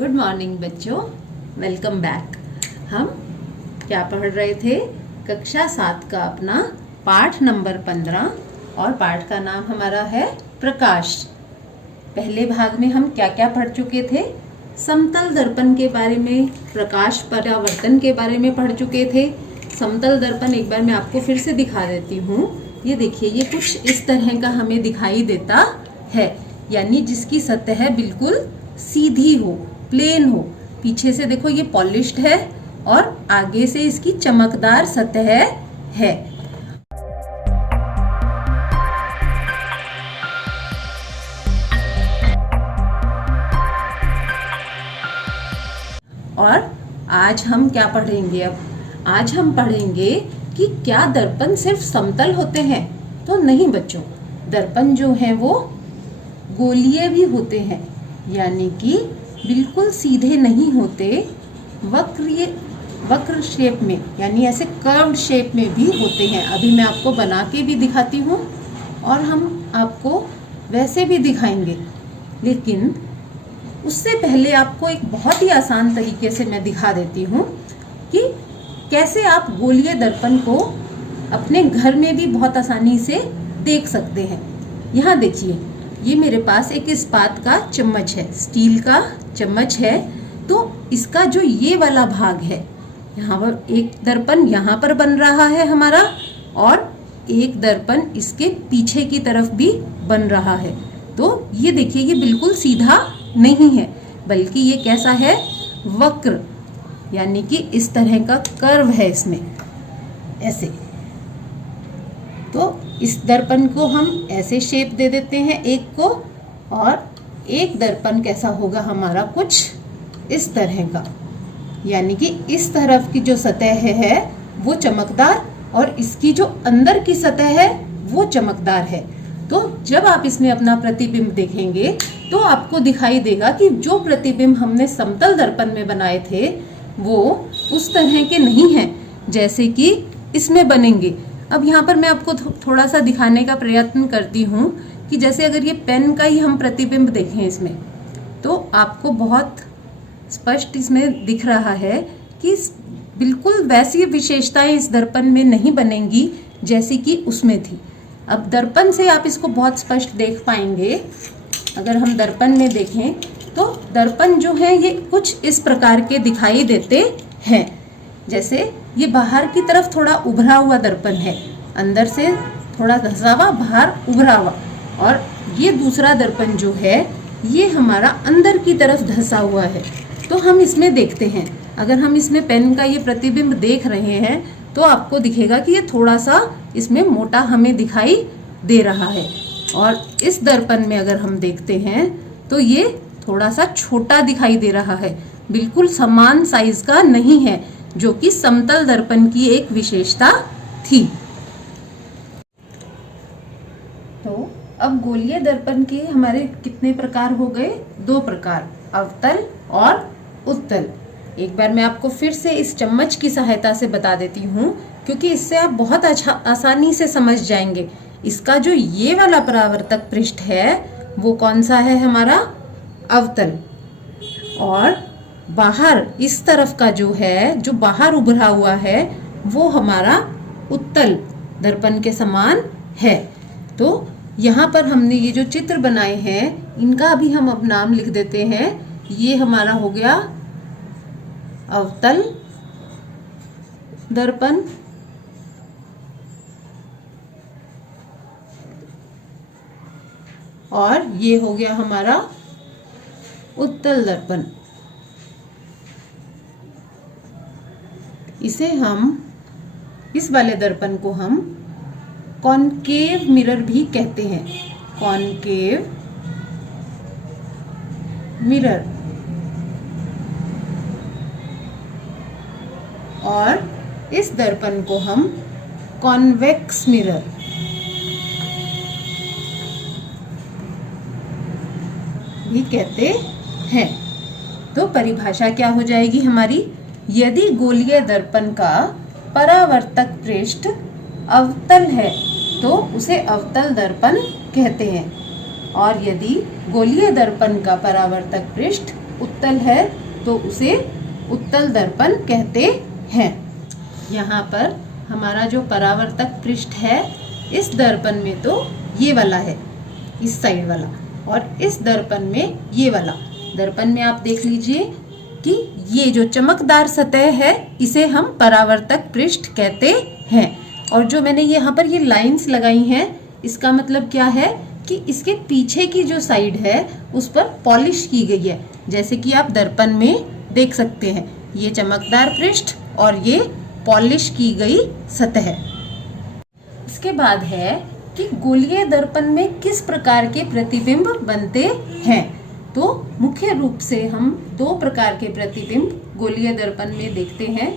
Good morning बच्चों, welcome back. हम क्या पढ़ रहे थे? कक्षा 7 का अपना पाठ नंबर 15 और पाठ का नाम हमारा है प्रकाश। पहले भाग में हम क्या क्या पढ़ चुके थे? समतल दर्पण के बारे में, प्रकाश परावर्तन के बारे में पढ़ चुके थे। समतल दर्पण एक बार मैं आपको फिर से दिखा देती हूँ। ये देखिए, ये कुछ इस तरह का हमें दिखाई देता है, यानी जिसकी सतह बिल्कुल सीधी हो, प्लेन हो। पीछे से देखो ये पॉलिश्ड है और आगे से इसकी चमकदार सतह है। और आज हम क्या पढ़ेंगे? अब आज हम पढ़ेंगे कि क्या दर्पण सिर्फ समतल होते हैं? तो नहीं बच्चों, दर्पण जो है वो गोलीय भी होते हैं, यानी कि बिल्कुल सीधे नहीं होते, वक्र शेप में, यानी ऐसे कर्व्ड शेप में भी होते हैं। अभी मैं आपको बना के भी दिखाती हूँ और हम आपको वैसे भी दिखाएंगे, लेकिन उससे पहले आपको एक बहुत ही आसान तरीके से मैं दिखा देती हूँ कि कैसे आप गोलीय दर्पण को अपने घर में भी बहुत आसानी से देख सकते हैं। यहाँ देखिए, ये मेरे पास एक इस्पात का चम्मच है, स्टील का चम्मच है। तो इसका जो ये वाला भाग है, यहाँ पर एक दर्पण यहाँ पर बन रहा है हमारा, और एक दर्पण इसके पीछे की तरफ भी बन रहा है। तो ये देखिए, ये बिल्कुल सीधा नहीं है, बल्कि ये कैसा है? वक्र, यानी कि इस तरह का कर्व है इसमें, ऐसे। तो इस दर्पण को हम ऐसे शेप दे देते हैं एक को, और एक दर्पण कैसा होगा हमारा? कुछ इस तरह का, यानी कि इस तरफ की जो सतह है वो चमकदार, और इसकी जो अंदर की सतह है वो चमकदार है। तो जब आप इसमें अपना प्रतिबिंब देखेंगे तो आपको दिखाई देगा कि जो प्रतिबिंब हमने समतल दर्पण में बनाए थे वो उस तरह के नहीं हैं जैसे कि इसमें बनेंगे। अब यहाँ पर मैं आपको थोड़ा सा दिखाने का प्रयत्न करती हूँ कि जैसे अगर ये पेन का ही हम प्रतिबिंब देखें इसमें, तो आपको बहुत स्पष्ट इसमें दिख रहा है कि बिल्कुल वैसी विशेषताएं इस दर्पण में नहीं बनेंगी जैसी कि उसमें थी। अब दर्पण से आप इसको बहुत स्पष्ट देख पाएंगे। अगर हम दर्पण में देखें तो दर्पण जो है ये कुछ इस प्रकार के दिखाई देते हैं। जैसे ये बाहर की तरफ थोड़ा उभरा हुआ दर्पण है, अंदर से थोड़ा धंसा हुआ, बाहर उभरा हुआ। और ये दूसरा दर्पण जो है ये हमारा अंदर की तरफ धंसा हुआ है। तो हम इसमें देखते हैं, अगर हम इसमें पेन का ये प्रतिबिंब देख रहे हैं तो आपको दिखेगा कि ये थोड़ा सा इसमें मोटा हमें दिखाई दे रहा है। और इस दर्पण में अगर हम देखते हैं तो ये थोड़ा सा छोटा दिखाई दे रहा है, बिल्कुल समान साइज का नहीं है, जो कि समतल दर्पण की एक विशेषता थी। तो अब गोलीय दर्पण के हमारे कितने प्रकार हो गए? 2 प्रकार, अवतल और उत्तल। एक बार मैं आपको फिर से इस चम्मच की सहायता से बता देती हूँ, क्योंकि इससे आप बहुत आसानी से समझ जाएंगे। इसका जो ये वाला परावर्तक पृष्ठ है वो कौन सा है? हमारा अवतल। और बाहर इस तरफ का जो है, जो बाहर उभरा हुआ है, वो हमारा उत्तल दर्पण के समान है। तो यहाँ पर हमने ये जो चित्र बनाए हैं इनका भी हम अब नाम लिख देते हैं। ये हमारा हो गया अवतल दर्पण, और ये हो गया हमारा उत्तल दर्पण। इसे हम, इस वाले दर्पण को हम कॉनकेव मिरर भी कहते हैं, कॉनकेव मिरर। और इस दर्पण को हम कॉन्वेक्स मिरर भी कहते हैं। तो परिभाषा क्या हो जाएगी हमारी? यदि गोलीय दर्पण का परावर्तक पृष्ठ अवतल है तो उसे अवतल दर्पण कहते हैं, और यदि गोलीय दर्पण का परावर्तक पृष्ठ उत्तल है तो उसे उत्तल दर्पण कहते हैं। यहाँ पर हमारा जो परावर्तक पृष्ठ है, इस दर्पण में तो ये वाला है, इस साइड वाला, और इस दर्पण में ये वाला। दर्पण में आप देख लीजिए कि ये जो चमकदार सतह है इसे हम परावर्तक पृष्ठ कहते हैं। और जो मैंने यहाँ पर ये लाइंस लगाई हैं, इसका मतलब क्या है कि इसके पीछे की जो साइड है उस पर पॉलिश की गई है, जैसे कि आप दर्पण में देख सकते हैं। ये चमकदार पृष्ठ और ये पॉलिश की गई सतह। इसके बाद है कि गोलीय दर्पण में किस प्रकार के प्रतिबिंब बनते हैं। तो मुख्य रूप से हम दो प्रकार के प्रतिबिंब गोलीय दर्पण में देखते हैं।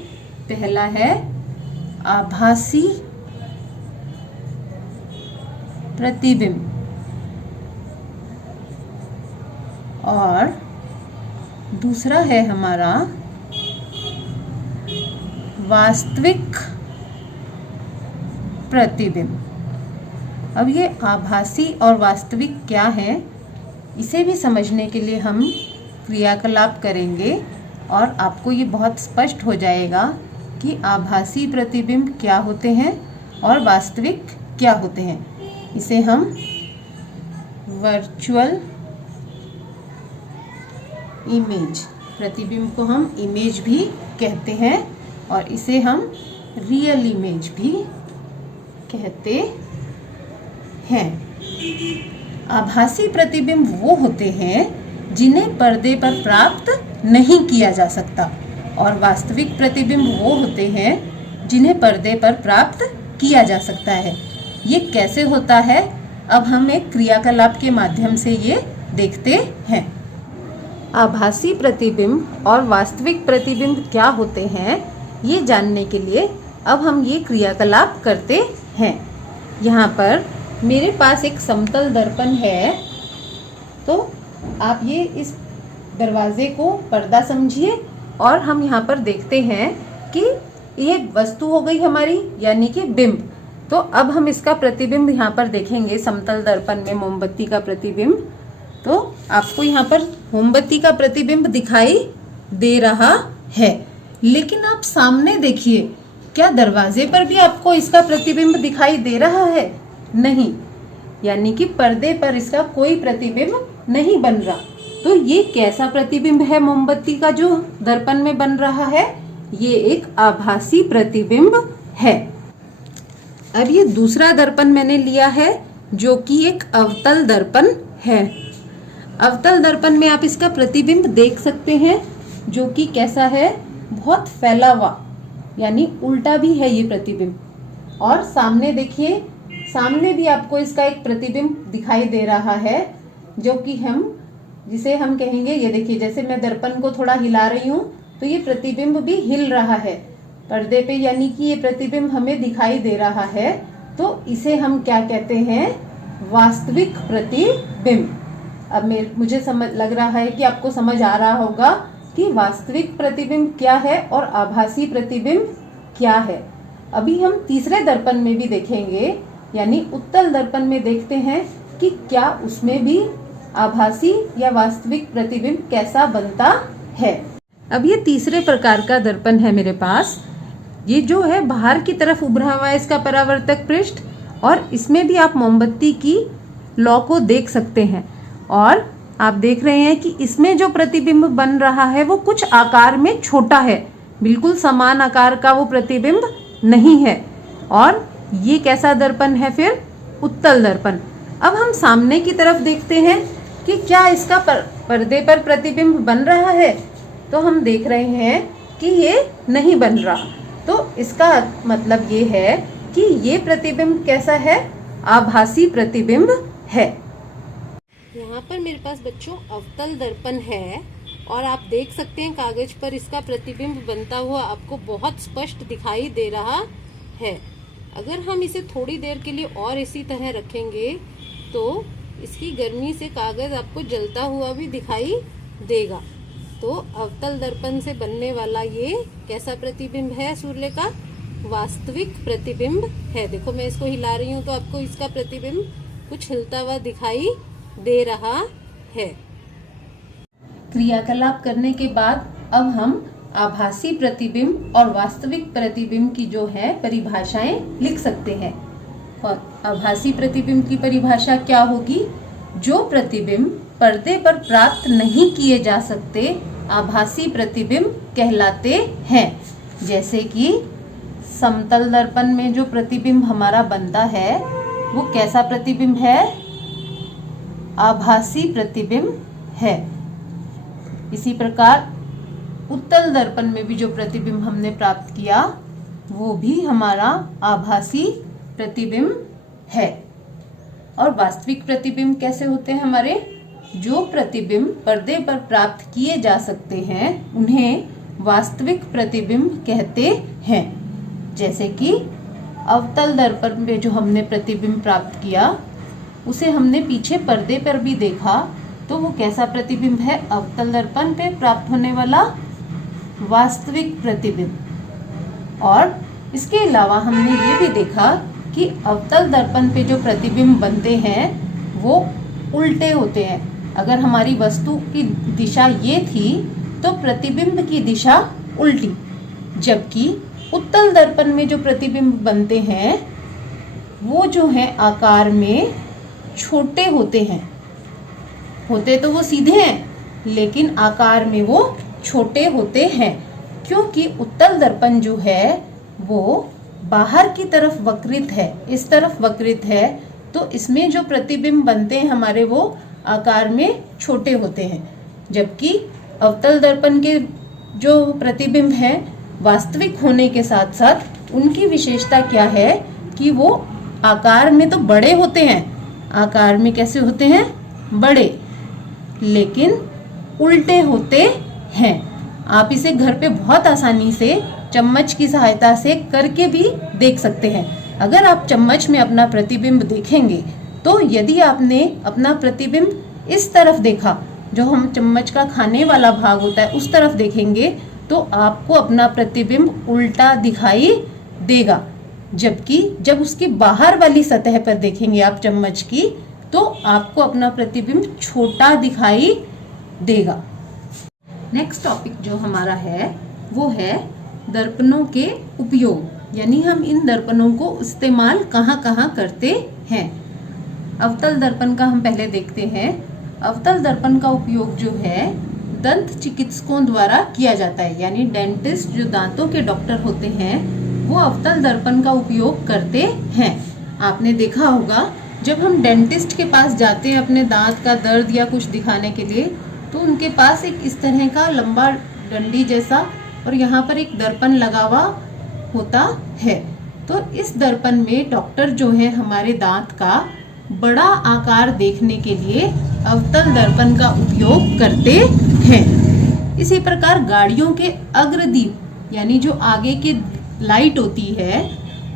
पहला है आभासी प्रतिबिंब और दूसरा है हमारा वास्तविक प्रतिबिंब। अब ये आभासी और वास्तविक क्या है, इसे भी समझने के लिए हम क्रियाकलाप करेंगे और आपको ये बहुत स्पष्ट हो जाएगा कि आभासी प्रतिबिंब क्या होते हैं और वास्तविक क्या होते हैं। इसे हम वर्चुअल इमेज, प्रतिबिंब को हम इमेज भी कहते हैं और इसे हम रियल इमेज भी कहते हैं। आभासी प्रतिबिंब वो होते हैं जिन्हें पर्दे पर प्राप्त नहीं किया जा सकता और वास्तविक प्रतिबिंब वो होते हैं जिन्हें पर्दे पर प्राप्त किया जा सकता है। ये कैसे होता है, अब हम एक क्रियाकलाप के माध्यम से ये देखते हैं। आभासी प्रतिबिंब और वास्तविक प्रतिबिंब क्या होते हैं, ये जानने के लिए अब हम ये क्रियाकलाप करते हैं। यहाँ पर मेरे पास एक समतल दर्पण है, तो आप ये इस दरवाजे को पर्दा समझिए और हम यहाँ पर देखते हैं कि ये वस्तु हो गई हमारी, यानी कि बिंब। तो अब हम इसका प्रतिबिंब यहाँ पर देखेंगे समतल दर्पण में मोमबत्ती का प्रतिबिंब। तो आपको यहाँ पर मोमबत्ती का प्रतिबिंब दिखाई दे रहा है, लेकिन आप सामने देखिए, क्या दरवाजे पर भी आपको इसका प्रतिबिंब दिखाई दे रहा है? नहीं, यानी कि पर्दे पर इसका कोई प्रतिबिंब नहीं बन रहा। तो ये कैसा प्रतिबिंब है मोमबत्ती का जो दर्पण में बन रहा है? ये एक आभासी प्रतिबिंब है। अब ये दूसरा दर्पण मैंने लिया है जो कि एक अवतल दर्पण है। अवतल दर्पण में आप इसका प्रतिबिंब देख सकते हैं, जो कि कैसा है, बहुत फैला हुआ, यानी उल्टा भी है ये प्रतिबिंब। और सामने देखिए, सामने भी आपको इसका एक प्रतिबिंब दिखाई दे रहा है, जो कि जिसे हम कहेंगे, ये देखिए, जैसे मैं दर्पण को थोड़ा हिला रही हूँ तो ये प्रतिबिंब भी हिल रहा है पर्दे पे, यानी कि ये प्रतिबिंब हमें दिखाई दे रहा है। तो इसे हम क्या कहते हैं? वास्तविक प्रतिबिंब। अब मुझे लग रहा है कि आपको समझ आ रहा होगा कि वास्तविक प्रतिबिंब क्या है और आभासी प्रतिबिंब क्या है। अभी हम तीसरे दर्पण में भी देखेंगे, यानी उत्तल दर्पण में देखते हैं कि क्या उसमें भी आभासी या वास्तविक प्रतिबिंब कैसा बनता है। अब ये तीसरे प्रकार का दर्पण है मेरे पास। ये जो है बाहर की तरफ उभरा हुआ है इसका परावर्तक पृष्ठ, और इसमें भी आप मोमबत्ती की लौ को देख सकते हैं। और आप देख रहे हैं कि इसमें जो प्रतिबिंब बन रहा है वो कुछ आकार में छोटा है, बिल्कुल समान आकार का वो प्रतिबिंब नहीं है। और ये कैसा दर्पण है फिर? उत्तल दर्पण। अब हम सामने की तरफ देखते हैं कि क्या इसका पर्दे पर प्रतिबिंब बन रहा है, तो हम देख रहे हैं कि ये नहीं बन रहा। तो इसका मतलब ये है कि ये प्रतिबिंब कैसा है? आभासी प्रतिबिंब है। यहाँ पर मेरे पास बच्चों अवतल दर्पण है और आप देख सकते हैं कागज पर इसका प्रतिबिंब बनता हुआ आपको बहुत स्पष्ट दिखाई दे रहा है। अगर हम इसे थोड़ी देर के लिए और इसी तरह रखेंगे तो इसकी गर्मी से कागज आपको जलता हुआ भी दिखाई देगा। तो अवतल दर्पण से बनने वाला ये कैसा प्रतिबिंब है सूर्य का? वास्तविक प्रतिबिंब है। देखो मैं इसको हिला रही हूँ तो आपको इसका प्रतिबिंब कुछ हिलता हुआ दिखाई दे रहा है। क्रियाकलाप करने के बाद अब हम आभासी प्रतिबिंब और वास्तविक प्रतिबिंब की जो है परिभाषाएं लिख सकते हैं। और आभासी प्रतिबिंब की परिभाषा क्या होगी? जो प्रतिबिंब पर्दे पर प्राप्त नहीं किए जा सकते आभासी प्रतिबिंब कहलाते हैं। जैसे कि समतल दर्पण में जो प्रतिबिंब हमारा बनता है वो कैसा प्रतिबिंब है? आभासी प्रतिबिंब है। इसी प्रकार उत्तल दर्पण में भी जो प्रतिबिंब हमने प्राप्त किया वो भी हमारा आभासी प्रतिबिंब है। और वास्तविक प्रतिबिंब कैसे होते हैं हमारे? जो प्रतिबिंब पर्दे पर प्राप्त किए जा सकते हैं उन्हें वास्तविक प्रतिबिंब कहते हैं। जैसे कि अवतल दर्पण में जो हमने प्रतिबिंब प्राप्त किया उसे हमने पीछे पर्दे पर भी देखा तो वो कैसा प्रतिबिंब है? अवतल दर्पण पे प्राप्त होने वाला वास्तविक प्रतिबिंब। और इसके अलावा हमने ये भी देखा कि अवतल दर्पण पे जो प्रतिबिंब बनते हैं वो उल्टे होते हैं। अगर हमारी वस्तु की दिशा ये थी तो प्रतिबिंब की दिशा उल्टी, जबकि उत्तल दर्पण में जो प्रतिबिंब बनते हैं वो जो है आकार में छोटे होते हैं। होते तो वो सीधे हैं लेकिन आकार में वो छोटे होते हैं, क्योंकि उत्तल दर्पण जो है वो बाहर की तरफ वक्रित है, इस तरफ वक्रित है, तो इसमें जो प्रतिबिंब बनते हैं हमारे वो आकार में छोटे होते हैं। जबकि अवतल दर्पण के जो प्रतिबिंब हैं वास्तविक होने के साथ साथ उनकी विशेषता क्या है कि वो आकार में तो बड़े होते हैं। आकार में कैसे होते हैं? बड़े, लेकिन उल्टे होते हैं। आप इसे घर पे बहुत आसानी से चम्मच की सहायता से करके भी देख सकते हैं। अगर आप चम्मच में अपना प्रतिबिंब देखेंगे तो यदि आपने अपना प्रतिबिंब इस तरफ देखा, जो हम चम्मच का खाने वाला भाग होता है उस तरफ देखेंगे तो आपको अपना प्रतिबिंब उल्टा दिखाई देगा। जबकि जब उसकी बाहर वाली सतह पर देखेंगे आप चम्मच की तो आपको अपना प्रतिबिंब छोटा दिखाई देगा। नेक्स्ट टॉपिक जो हमारा है वो है दर्पणों के उपयोग, यानी हम इन दर्पणों को इस्तेमाल कहाँ कहाँ करते हैं। अवतल दर्पण का हम पहले देखते हैं। अवतल दर्पण का उपयोग जो है दंत चिकित्सकों द्वारा किया जाता है, यानी डेंटिस्ट जो दांतों के डॉक्टर होते हैं वो अवतल दर्पण का उपयोग करते हैं। आपने देखा होगा जब हम डेंटिस्ट के पास जाते हैं अपने दांत का दर्द या कुछ दिखाने के लिए तो उनके पास एक इस तरह का लंबा डंडी जैसा और यहाँ पर एक दर्पण लगा हुआ होता है। तो इस दर्पण में डॉक्टर जो है हमारे दांत का बड़ा आकार देखने के लिए अवतल दर्पण का उपयोग करते हैं। इसी प्रकार गाड़ियों के अग्रदीप यानी जो आगे की लाइट होती है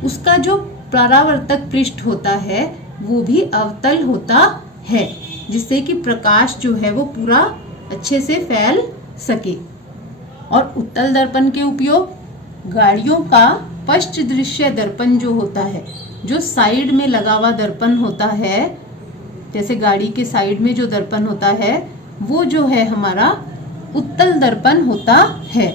उसका जो परावर्तक पृष्ठ होता है वो भी अवतल होता है, जिससे कि प्रकाश जो है वो पूरा अच्छे से फैल सके। और उत्तल दर्पण के उपयोग गाड़ियों का पश्च दृश्य दर्पण जो होता है, जो साइड में लगा हुआ दर्पण होता है, जैसे गाड़ी के साइड में जो दर्पण होता है वो जो है हमारा उत्तल दर्पण होता है।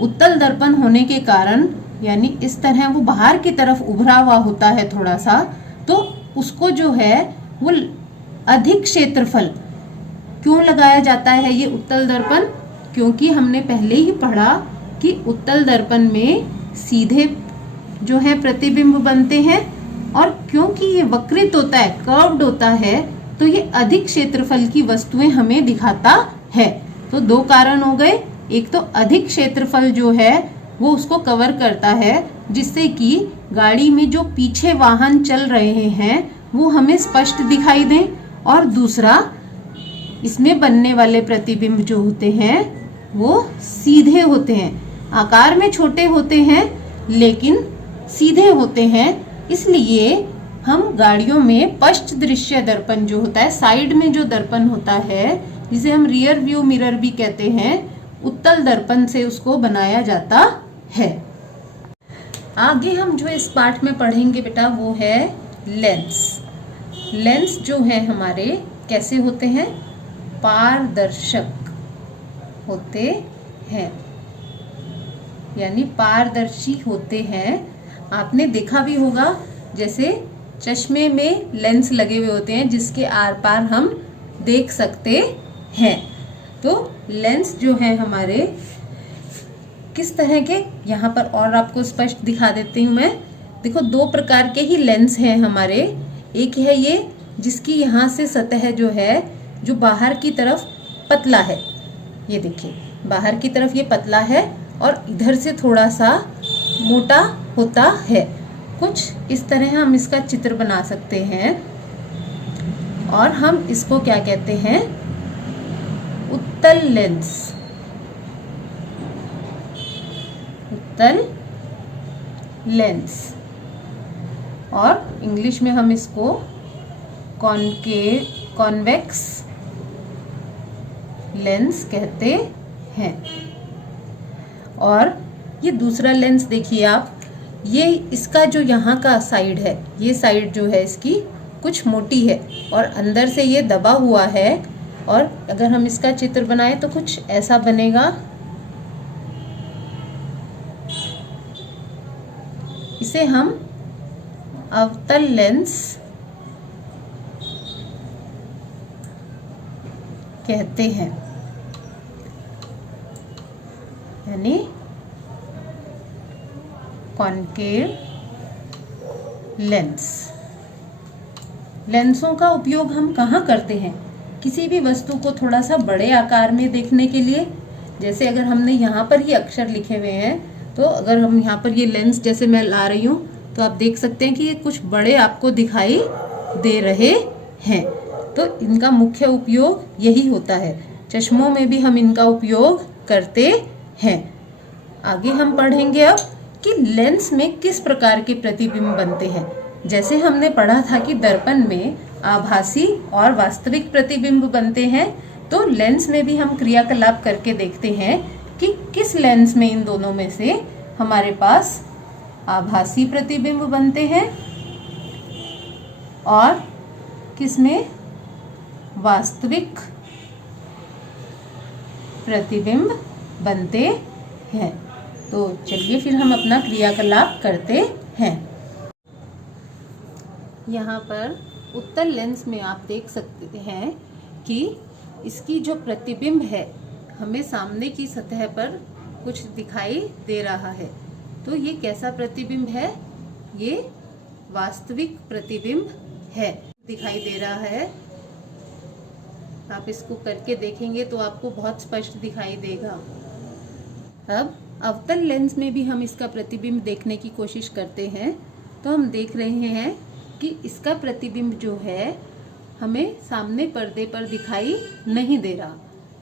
उत्तल दर्पण होने के कारण यानी इस तरह वो बाहर की तरफ उभरा हुआ होता है थोड़ा सा, तो उसको जो है वो अधिक क्षेत्रफल क्यों लगाया जाता है ये उत्तल दर्पण? क्योंकि हमने पहले ही पढ़ा कि उत्तल दर्पण में सीधे जो है प्रतिबिंब बनते हैं और क्योंकि ये वक्रित होता है, कर्व्ड होता है, तो ये अधिक क्षेत्रफल की वस्तुएं हमें दिखाता है। तो दो कारण हो गए, एक तो अधिक क्षेत्रफल जो है वो उसको कवर करता है जिससे कि गाड़ी में जो पीछे वाहन चल रहे हैं वो हमें स्पष्ट दिखाई दें, और दूसरा इसमें बनने वाले प्रतिबिंब जो होते हैं वो सीधे होते हैं, आकार में छोटे होते हैं लेकिन सीधे होते हैं। इसलिए हम गाड़ियों में पश्च दृश्य दर्पण जो होता है, साइड में जो दर्पण होता है जिसे हम रियर व्यू मिरर भी कहते हैं, उत्तल दर्पण से उसको बनाया जाता है। आगे हम जो इस पाठ में पढ़ेंगे बेटा वो है लेंस। लेंस जो है हमारे कैसे होते हैं? पारदर्शक। होते हैं, यानी पारदर्शी होते हैं। आपने देखा भी होगा, जैसे चश्मे में लेंस लगे हुए होते हैं जिसके आर पार हम देख सकते हैं। तो लेंस जो है हमारे किस तरह के, यहाँ पर और आपको स्पष्ट दिखा देती हूँ मैं। देखो, दो प्रकार के ही लेंस हैं हमारे। एक है ये जिसकी यहाँ से सतह जो है, जो बाहर की तरफ पतला है, ये देखिए बाहर की तरफ ये पतला है और इधर से थोड़ा सा मोटा होता है। कुछ इस तरह हम इसका चित्र बना सकते हैं और हम इसको क्या कहते हैं, उत्तल लेंस। उत्तल लेंस, और इंग्लिश में हम इसको कॉन्वेक्स लेंस कहते हैं। और ये दूसरा लेंस देखिए आप, ये इसका जो यहाँ का साइड है, ये साइड जो है इसकी कुछ मोटी है और अंदर से ये दबा हुआ है। और अगर हम इसका चित्र बनाएं तो कुछ ऐसा बनेगा। इसे हम अवतल लेंस कहते हैं, यानी कॉनकेव लेंस। लेंसों का उपयोग हम कहाँ करते हैं? किसी भी वस्तु को थोड़ा सा बड़े आकार में देखने के लिए। जैसे अगर हमने यहाँ पर ही अक्षर लिखे हुए हैं, तो अगर हम यहाँ पर ये लेंस जैसे मैं ला रही हूँ, तो आप देख सकते हैं कि ये कुछ बड़े आपको दिखाई दे रहे हैं। तो इनका मुख्य उपयोग यही होता है। चश्मों में भी हम इनका उपयोग करते हैं। आगे हम पढ़ेंगे अब कि लेंस में किस प्रकार के प्रतिबिंब बनते हैं। जैसे हमने पढ़ा था कि दर्पण में आभासी और वास्तविक प्रतिबिंब बनते हैं, तो लेंस में भी हम क्रियाकलाप करके देखते हैं कि किस लेंस में इन दोनों में से हमारे पास आभासी प्रतिबिंब बनते हैं और किसमें वास्तविक प्रतिबिंब बनते हैं। तो चलिए फिर हम अपना क्रियाकलाप करते हैं। यहाँ पर उत्तल लेंस में आप देख सकते हैं कि इसकी जो प्रतिबिंब है, हमें सामने की सतह पर कुछ दिखाई दे रहा है। तो ये कैसा प्रतिबिंब है? ये वास्तविक प्रतिबिंब है, दिखाई दे रहा है। आप इसको करके देखेंगे तो आपको बहुत स्पष्ट दिखाई देगा। अब अवतल लेंस में भी हम इसका प्रतिबिंब देखने की कोशिश करते हैं। तो हम देख रहे हैं कि इसका प्रतिबिंब जो है हमें सामने पर्दे पर दिखाई नहीं दे रहा,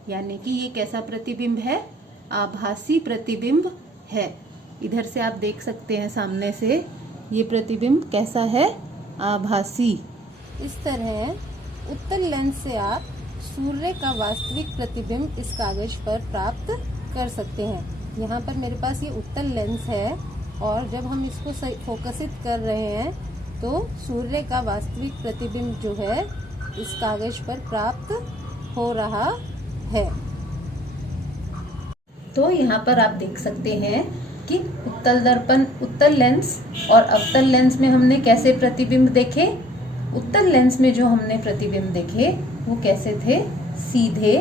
यानी कि ये कैसा प्रतिबिंब है? आभासी प्रतिबिंब है। इधर से आप देख सकते हैं सामने से ये प्रतिबिंब कैसा है? आभासी। इस तरह उत्तल लेंस से आप सूर्य का वास्तविक प्रतिबिंब इस कागज पर प्राप्त कर सकते हैं। यहाँ पर मेरे पास ये उत्तल लेंस है और जब हम इसको फोकसित कर रहे हैं तो सूर्य का वास्तविक प्रतिबिंब जो है इस कागज पर प्राप्त हो रहा है। तो यहाँ पर आप देख सकते हैं कि उत्तल लेंस और अवतल लेंस में हमने कैसे प्रतिबिंब देखे। उत्तल लेंस में जो हमने प्रतिबिंब देखे वो कैसे थे? सीधे,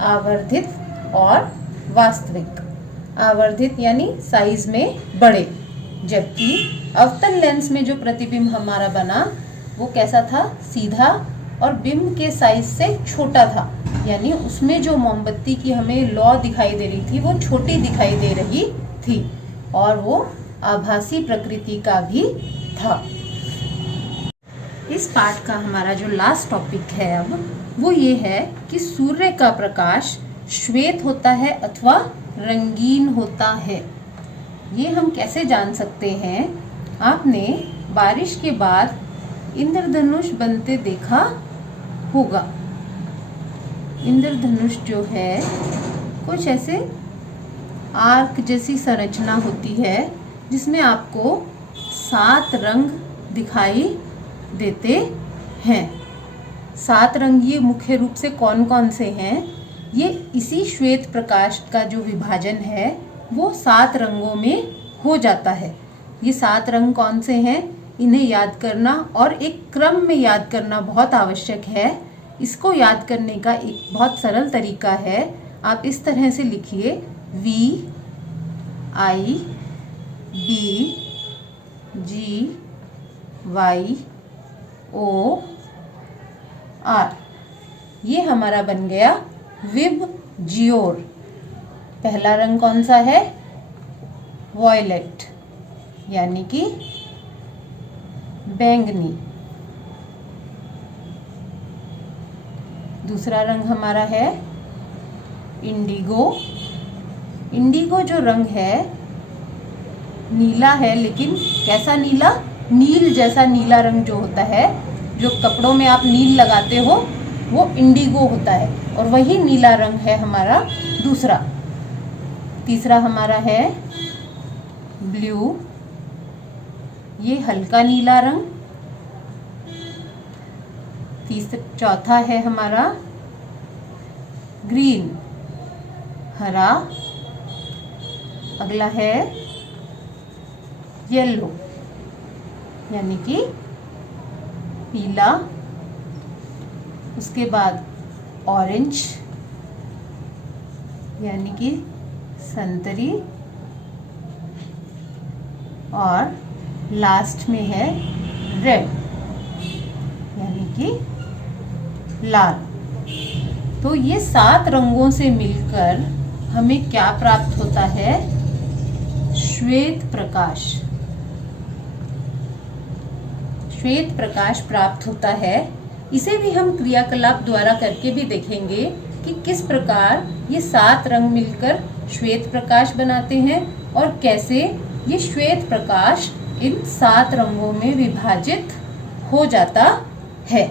आवर्धित और वास्तविक। आवर्धित यानी साइज में बड़े, जबकि अवतल लेंस में जो प्रतिबिंब हमारा बना वो कैसा था? सीधा और बिंब के साइज से छोटा था, यानी उसमें जो मोमबत्ती की हमें लौ दिखाई दे रही थी वो छोटी दिखाई दे रही थी और वो आभासी प्रकृति का भी था। इस पाठ का हमारा जो लास्ट टॉपिक है अब वो ये है कि सूर्य का प्रकाश श्वेत होता है अथवा रंगीन होता है। ये हम कैसे जान सकते हैं? आपने बारिश के बाद इंद्रधनुष बनते देखा होगा। इंद्रधनुष जो है कुछ ऐसे आर्क जैसी संरचना होती है जिसमें आपको 7 रंग दिखाई देते हैं। 7 रंग ये मुख्य रूप से कौन कौन से हैं? ये इसी श्वेत प्रकाश का जो विभाजन है वो 7 रंगों में हो जाता है। ये 7 रंग कौन से हैं, इन्हें याद करना और एक क्रम में याद करना बहुत आवश्यक है। इसको याद करने का एक बहुत सरल तरीका है, आप इस तरह से लिखिए VIBGYOR। ये हमारा बन गया विबजियोर। पहला रंग कौन सा है, वॉयलेट यानी कि बैंगनी। दूसरा रंग हमारा है इंडिगो। इंडिगो जो रंग है नीला है, लेकिन कैसा नीला, नील जैसा नीला रंग जो होता है, जो कपड़ों में आप नील लगाते हो वो इंडिगो होता है, और वही नीला रंग है हमारा दूसरा। तीसरा हमारा है ब्लू, ये हल्का नीला रंग। चौथा है हमारा ग्रीन, हरा। अगला है येलो यानी कि पीला। उसके बाद ऑरेंज यानी कि संतरी, और लास्ट में है रेड यानी कि लाल। तो ये 7 रंगों से मिलकर हमें क्या प्राप्त होता है, श्वेत प्रकाश। श्वेत प्रकाश प्राप्त होता है। इसे भी हम क्रियाकलाप द्वारा करके भी देखेंगे कि किस प्रकार ये 7 रंग मिलकर श्वेत प्रकाश बनाते हैं और कैसे ये श्वेत प्रकाश इन 7 रंगों में विभाजित हो जाता है।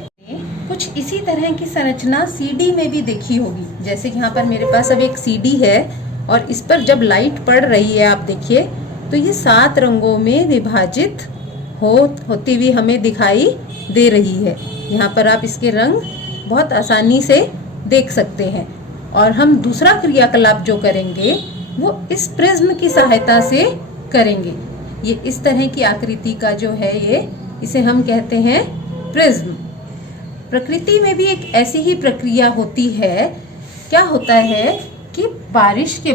कुछ इसी तरह की संरचना सीडी में भी देखी होगी। जैसे यहाँ पर मेरे पास अब एक सीडी है और इस पर जब लाइट पड़ रही है, आप देखिए तो ये 7 रंगों में विभाजित होती हुई हमें दिखाई दे रही है। यहाँ पर आप इसके रंग बहुत आसानी से देख सकते हैं। और हम दूसरा क्रियाकलाप जो करेंगे वो इस प्रिज्म की सहायता से करेंगे। ये इस तरह की आकृति का जो है इसे हम कहते हैं प्रिज्म। प्रकृति में भी एक ऐसी ही प्रक्रिया होती है। क्या होता है कि बारिश के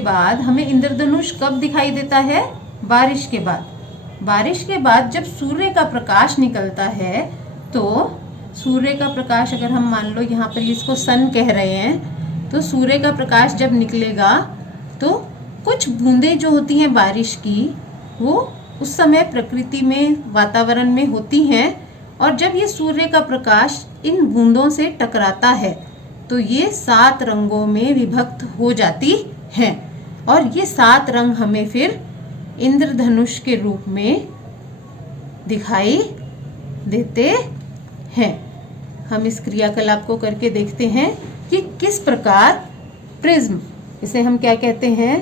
बाद हमें इंद्रधनुष कब दिखाई देता है, बारिश के बाद। बारिश के बाद जब सूर्य का प्रकाश निकलता है, तो सूर्य का प्रकाश, अगर हम मान लो यहाँ पर इसको सन कह रहे हैं, तो सूर्य का प्रकाश जब निकलेगा तो कुछ बूंदें जो होती हैं बारिश की, वो उस समय प्रकृति में, वातावरण में होती हैं, और जब ये सूर्य का प्रकाश इन बूंदों से टकराता है तो ये 7 रंगों में विभक्त हो जाती हैं, और ये 7 रंग हमें फिर इंद्रधनुष के रूप में दिखाई देते हैं। हम इस क्रियाकलाप को करके देखते हैं कि किस प्रकार प्रिज्म, इसे हम क्या कहते हैं,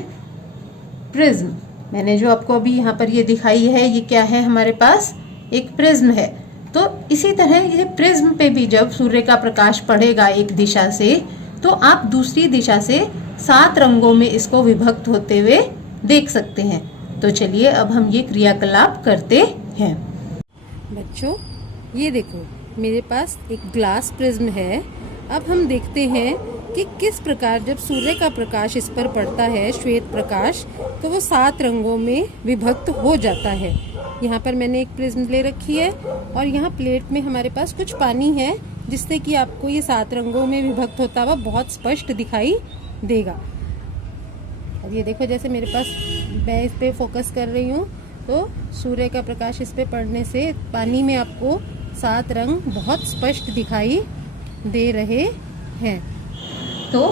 प्रिज्म। मैंने जो आपको अभी यहाँ पर ये दिखाई है, ये क्या है, हमारे पास एक प्रिज्म है। तो इसी तरह ये प्रिज्म पे भी जब सूर्य का प्रकाश पड़ेगा एक दिशा से, तो आप दूसरी दिशा से 7 रंगों में इसको विभक्त होते हुए देख सकते हैं। तो चलिए अब हम ये क्रियाकलाप करते हैं। बच्चों ये देखो, मेरे पास एक ग्लास प्रिज्म है। अब हम देखते हैं कि किस प्रकार जब सूर्य का प्रकाश इस पर पड़ता है, श्वेत प्रकाश, तो वो 7 रंगों में विभक्त हो जाता है। यहाँ पर मैंने एक प्रिज्म ले रखी है और यहाँ प्लेट में हमारे पास कुछ पानी है, जिससे कि आपको ये 7 रंगों में विभक्त होता हुआ बहुत स्पष्ट दिखाई देगा। और ये देखो, जैसे मेरे पास, मैं इस पे फोकस कर रही हूँ, तो सूर्य का प्रकाश इस पे पड़ने से पानी में आपको 7 रंग बहुत स्पष्ट दिखाई दे रहे हैं। तो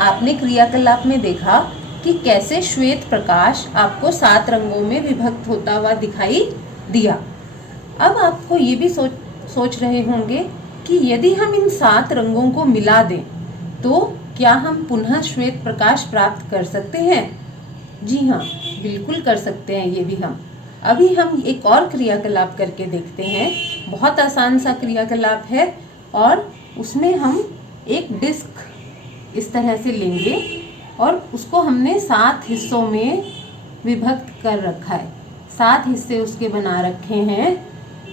आपने क्रियाकलाप में देखा कि कैसे श्वेत प्रकाश आपको 7 रंगों में विभक्त होता हुआ दिखाई दिया। अब आपको ये भी सोच रहे होंगे कि यदि हम इन 7 रंगों को मिला दें तो क्या हम पुनः श्वेत प्रकाश प्राप्त कर सकते हैं? जी हाँ, बिल्कुल कर सकते हैं। ये भी हम अभी हम एक और क्रियाकलाप करके देखते हैं। बहुत आसान सा क्रियाकलाप है और उसमें हम एक डिस्क इस तरह से लेंगे और उसको हमने 7 हिस्सों में विभक्त कर रखा है। 7 हिस्से उसके बना रखे हैं,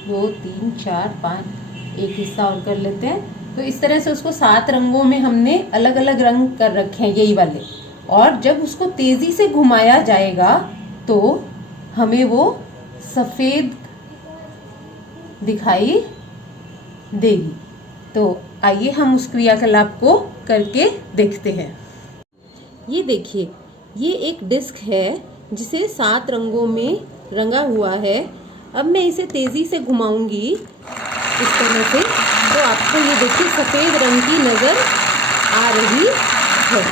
2 3 4 5, एक हिस्सा और कर लेते हैं। तो इस तरह से उसको 7 रंगों में हमने अलग अलग रंग कर रखे हैं, यही वाले। और जब उसको तेजी से घुमाया जाएगा तो हमें वो सफेद दिखाई देगी। तो आइए हम उस क्रियाकलाप को करके देखते हैं। ये देखिए, ये एक डिस्क है जिसे 7 रंगों में रंगा हुआ है। अब मैं इसे तेजी से घुमाऊंगी इस तरह से, तो आपको ये देखिए सफेद रंग की नजर आ रही है।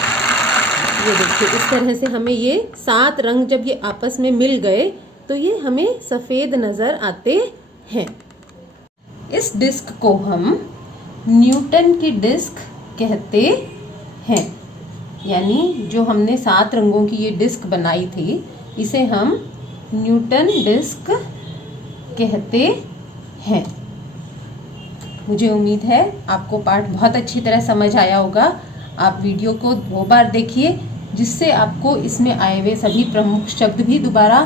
ये देखिए इस तरह से हमें ये 7 रंग जब ये आपस में मिल गए तो ये हमें सफेद नजर आते हैं। इस डिस्क को हम न्यूटन की डिस्क कहते हैं। यानी जो हमने 7 रंगों की ये डिस्क बनाई थी, इसे हम न्यूटन डिस्क कहते हैं। मुझे उम्मीद है आपको पाठ बहुत अच्छी तरह समझ आया होगा। आप वीडियो को 2 बार देखिए, जिससे आपको इसमें आए हुए सभी प्रमुख शब्द भी दोबारा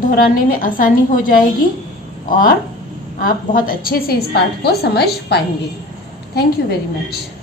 दोहराने में आसानी हो जाएगी और आप बहुत अच्छे से इस पाठ को समझ पाएंगे। Thank you very much.